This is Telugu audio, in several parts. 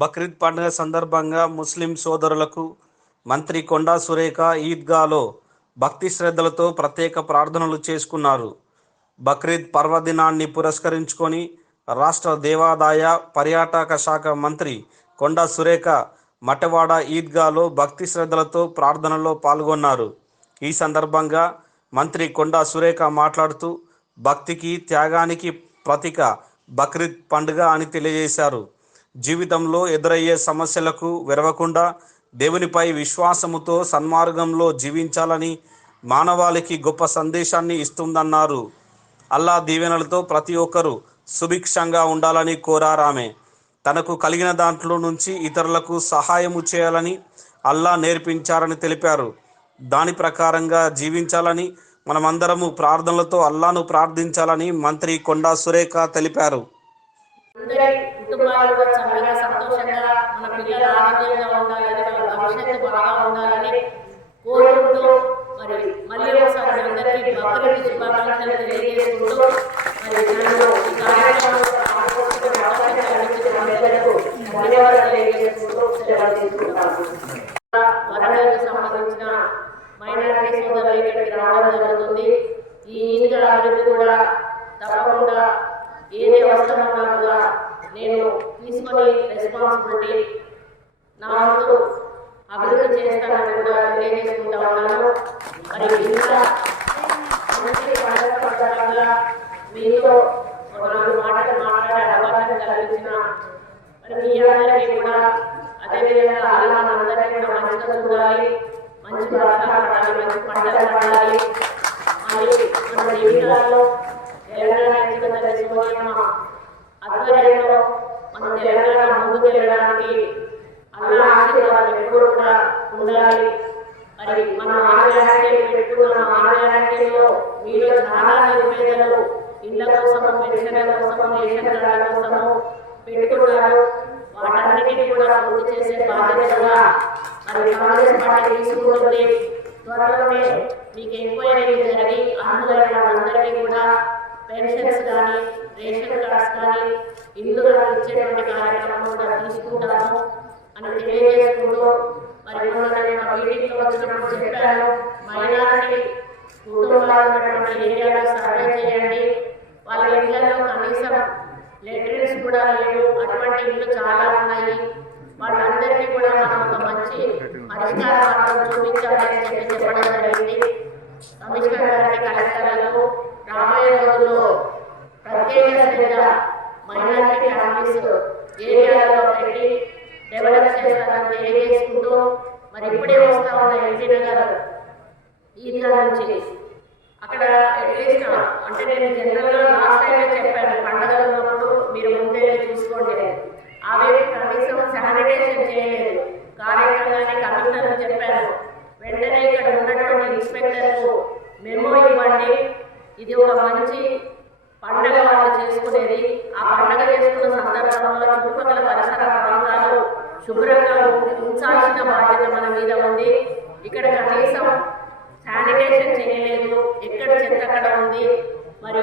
బక్రీద్ పండుగ సందర్భంగా ముస్లిం సోదరులకు మంత్రి కొండా సురేఖ ఈద్గాలో భక్తి శ్రద్ధలతో ప్రత్యేక ప్రార్థనలు చేసుకున్నారు. బక్రీద్ పర్వదినాన్ని పురస్కరించుకొని రాష్ట్ర దేవాదాయ పర్యాటక శాఖ మంత్రి కొండా సురేఖ మటవాడ ఈద్గాలో భక్తి శ్రద్ధలతో ప్రార్థనలో పాల్గొన్నారు. ఈ సందర్భంగా మంత్రి కొండా సురేఖ మాట్లాడుతూ భక్తికి త్యాగానికి ప్రతీక బక్రీద్ పండుగ అని తెలియజేశారు. జీవితంలో ఎదురయ్యే సమస్యలకు వెరవకుండా దేవునిపై విశ్వాసముతో సన్మార్గంలో జీవించాలని మానవాళికి గొప్ప సందేశాన్ని ఇస్తుందన్నారు. అల్లా దీవెనలతో ప్రతి ఒక్కరూ సుభిక్షంగా ఉండాలని కోరారామె తనకు కలిగిన దాంట్లో నుంచి ఇతరులకు సహాయము చేయాలని అల్లా నేర్పించారని తెలిపారు. దాని ప్రకారంగా జీవించాలని మనమందరము ప్రార్థనలతో అల్లాను ప్రార్థించాలని మంత్రి కొండా సురేఖ తెలిపారు. కుటుంబాలు చక్కగా సంతోషంగా మన పిల్లలు ఆరోగ్యంగా ఉండాలని మన భవిష్యత్తు బాగా ఉండాలని కోరుకుంటూ మరి మళ్ళీ ఒకసారి అందరికీ బక్రీద్ శుభాకాంక్షలు తెలియజేసుకుంటూ మరి నన్ను ఈ కార్యక్రమంలో ధన్యవాదాలు తెలియజేసుకుంటూ సెలవు తీసుకుంటాను. వరంగల్కి సంబంధించిన మైనారిటీ సోదరులు ఇక్కడికి రావడం జరుగుతుంది. ఈ ఈద్గా అభివృద్ధి కూడా తప్పకుండా ఏది అవసరమన్నా కూడా నేను తీసుకొని రెస్పాన్సిబిలిటీ నా వంతు అభివృద్ధి చేస్తానని కూడా తెలియజేసుకుంటా ఉన్నాను. మరి ఇంకా మంచి పండుగ సందర్భంగా మీతో ఒక నాలుగు మాటలు మాట్లాడే అవకాశం కల్పించిన మరి మీ అందరికీ కూడా అదేవిధంగా అలా అందరికీ కూడా మంచిగా చూడాలి మంచి వర్షాలు మంచి పంటలు పండాలి. మరియు మన జీవితాల్లో తెలంగాణ అన్న ఆశీర్వాదం ఎప్పుడు కూడా ఉండాలి. మరి మన ఆలయానికి పెట్టుకున్న ఆలయానికిలో మీలో చాలా పేదలు ఇళ్ళ కోసము పెన్షన్ల కోసము రేషన్ కార్డుల కోసము పెట్టుకున్నారు. వాటన్నిటిని కూడా పూర్తి చేసే బాధ్యతగా మరి కాంగ్రెస్ పార్టీ తీసుకుంటుంది. త్వరలోనే మీకు ఎక్కువ జరిగి అందులో అందరికీ కూడా పెన్షన్స్ కానీ రేషన్ కార్డ్స్ కానీ ఇల్లు ఇచ్చేటువంటి కార్యక్రమం కూడా తీసుకుంటాము. అని తెలియజేసుకుంటూ మరి మొన్న మీటింగ్లో వచ్చినప్పుడు చెప్పాను మైనారిటీ కుటుంబాలు ఉన్నటువంటి ఏరియాలో సర్వే చేయండి. వాళ్ళ ఇళ్ళలో కనీసం లెటర్స్ కూడా లేవు. అటువంటి ఇల్లు చాలా ఉన్నాయి. వాళ్ళందరికీ కూడా మనం ఒక మంచి పరిష్కార మార్గం చూపించాలని చెప్పి చెప్పడం జరిగింది. కమిషనర్ గారికి కలెక్టర్లకు రాబోయే రోజుల్లో ప్రత్యేక శ్రద్ధ మైనారిటీ ఫ్యామిలీస్ ఏరియాలలో పెట్టి డెవలప్ చేస్తారని తెలియజేసుకుంటూ మరి ఇప్పుడే వస్తా ఉన్న ఎల్జీ నగర్ ఈద్గా నుంచి అక్కడ అట్లీస్ట్ అంటే నేను జనరల్గా లాస్ట్ టైం చెప్పాను పండగలు ఉన్నప్పుడు మీరు ముందే చూసుకోండి అని. అవి కనీసం శానిటేషన్ చేయలేదు. కార్యక్రమాన్ని కమిషనర్ చెప్పాను వెంటనే ఇక్కడ ఉన్నటువంటి ఇన్స్పెక్టర్కు మెమో ఇవ్వండి. ఇది ఒక మంచి పండగ వాళ్ళు చేసుకునేది. ఆ పండగ చేసుకున్న సందర్భంలో చుట్టుపక్కల పరిసర ప్రాంతాలు శుభ్రంగా ఉంచాల్సిన బాధ్యత మన మీద ఉంది. ఇక్కడ కనీసం శానిటేషన్ చేయలేదు. ఎక్కడ చెత్త అక్కడ ఉంది. మరి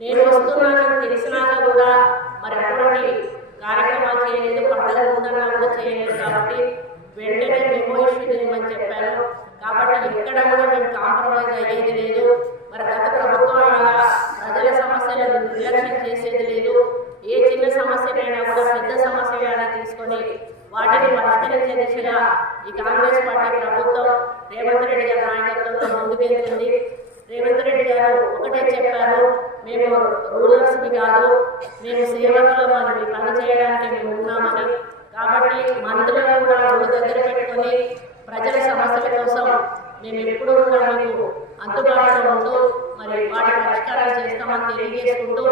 నేను వస్తున్నానని తెలిసినాక కూడా మరి అటువంటి కార్యక్రమాలు చేయలేదు పండుగ ఉందన్నా కూడా చేయలేదు కాబట్టి వెంటనే మెమో ఇష్యూ చేయమని చెప్పాను. కాబట్టి ఎక్కడ కూడా మేము కాంప్రమైజ్ అయ్యేది లేదు. మరి గత ప్రభుత్వం ప్రజల సమస్యలను నిర్లక్ష్యం చేసేది లేదు. ఏ చిన్న సమస్యనైనా కూడా పెద్ద సమస్యగా తీసుకొని వాటిని పరిష్కరించే దిశగా ఈ కాంగ్రెస్ పార్టీ ప్రభుత్వం రేవంత్ రెడ్డి గారి నాయకత్వంలో ముందుకెళ్తుంది రేవంత్ రెడ్డి గారు ఒకటే చెప్పారు మేము రూలర్స్ని కాదు మేము సేవకులు మరి పని చేయడానికి మేము ఉన్నామని. కాబట్టి మంత్రులను కూడా దగ్గర పెట్టుకొని ప్రజల సమస్యల కోసం మేము ఎప్పుడూ కూడా మీకు అందుబాటులో ఉంటూ మరి వాటి పరిష్కారాలు చేస్తామని తెలియజేసుకుంటూ